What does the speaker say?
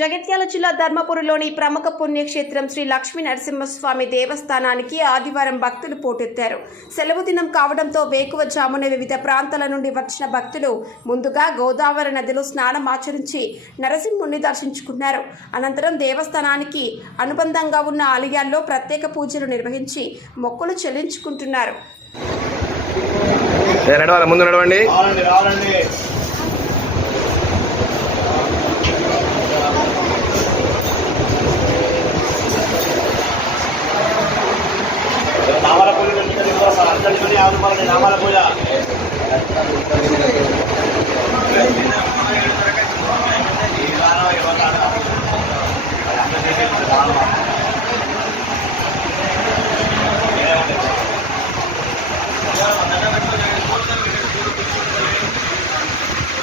జగిత్యాల జిల్లా ధర్మపురిలోని ప్రముఖ పుణ్యక్షేత్రం శ్రీ లక్ష్మీ నరసింహస్వామి దేవస్థానానికి ఆదివారం భక్తులు పోటెత్తారు. సెలవు దినం కావడంతో వేకువజామున వివిధ ప్రాంతాల నుండి వచ్చిన భక్తులు ముందుగా గోదావరి నదిలో స్నానం ఆచరించి నరసింహుణ్ణి దర్శించుకున్నారు. అనంతరం దేవస్థానానికి అనుబంధంగా ఉన్న ఆలయాల్లో ప్రత్యేక పూజలు నిర్వహించి మొక్కులు చెల్లించుకుంటున్నారు. నామాల పూజ అందరికీ ఆవులపాలని నామాల పూజ ఈ